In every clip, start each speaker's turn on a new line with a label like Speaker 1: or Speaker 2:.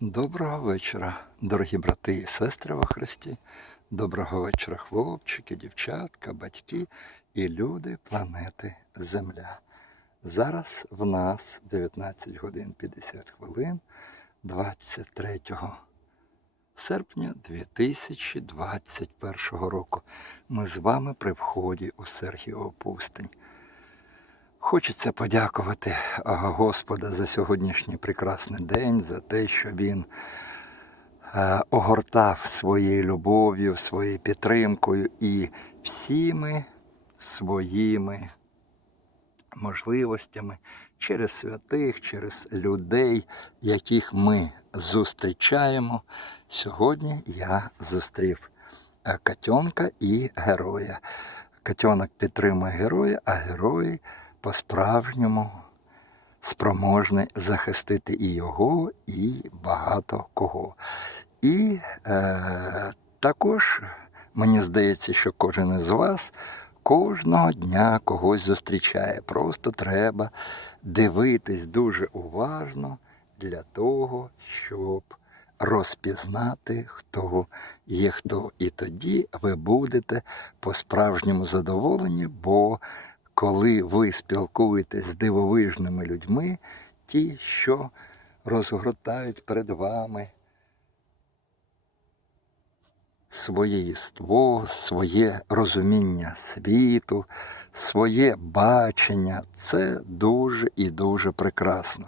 Speaker 1: Доброго вечора, дорогі брати і сестри во Христі. Доброго вечора, хлопчики, дівчатка, батьки і люди планети Земля. Зараз в нас 19 годин 50 хвилин 23 серпня 2021 року. Ми з вами при вході у Сергієву пустинь. Хочеться подякувати Господа за сьогоднішній прекрасний день, за те, що Він е, огортав своєю любов'ю, своєю підтримкою і всіми своїми можливостями через святих, через людей, яких ми зустрічаємо. Сьогодні я зустрів е, Катьонка і героя. Катьонок підтримує героя, а герой по-справжньому спроможний захистити і його, і багато кого. І е, також мені здається, що кожен із вас кожного дня когось зустрічає. Просто треба дивитись дуже уважно для того, щоб розпізнати, хто є хто. І тоді ви будете по-справжньому задоволені, бо коли ви спілкуєтесь з дивовижними людьми, ті, що розгортають перед вами своє єство, своє розуміння світу, своє бачення, це дуже і дуже прекрасно.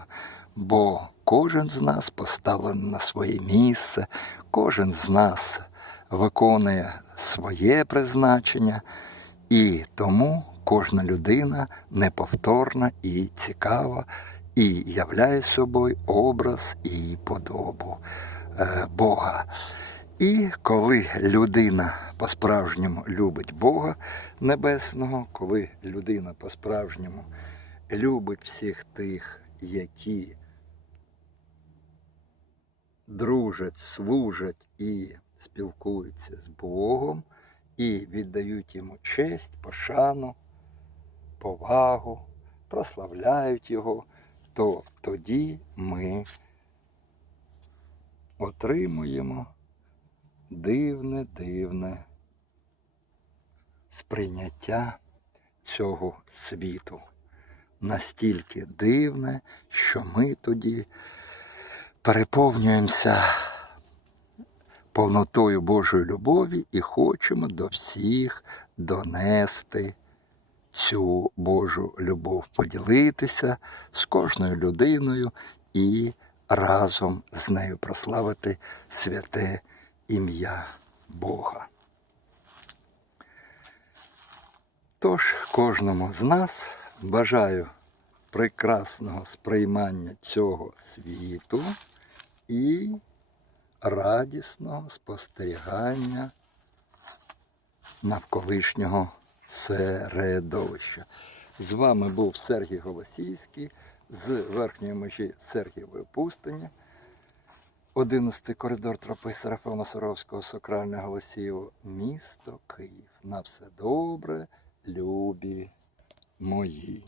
Speaker 1: Бо кожен з нас поставлений на своє місце, кожен з нас виконує своє призначення, і тому кожна людина неповторна і цікава, і являє собою образ і подобу е, Бога. І коли людина по-справжньому любить Бога Небесного, коли людина по-справжньому любить всіх тих, які дружать, служать і спілкуються з Богом, і віддають йому честь, пошану, повагу, прославляють Його, то тоді ми отримуємо дивне, дивне сприйняття цього світу. Настільки дивне, що ми тоді переповнюємося повнотою Божої любові і хочемо до всіх донести цю Божу любов, поділитися з кожною людиною і разом з нею прославити святе ім'я Бога. Тож кожному з нас бажаю прекрасного сприймання цього світу і радісного спостерігання навколишнього середовища. З вами був Сергій Голосійський з верхньої межі Сергієвої пустині. 11 коридор тропи Серафима Саровського Сокральне Голосіїво, місто Київ. На все добре, любі мої.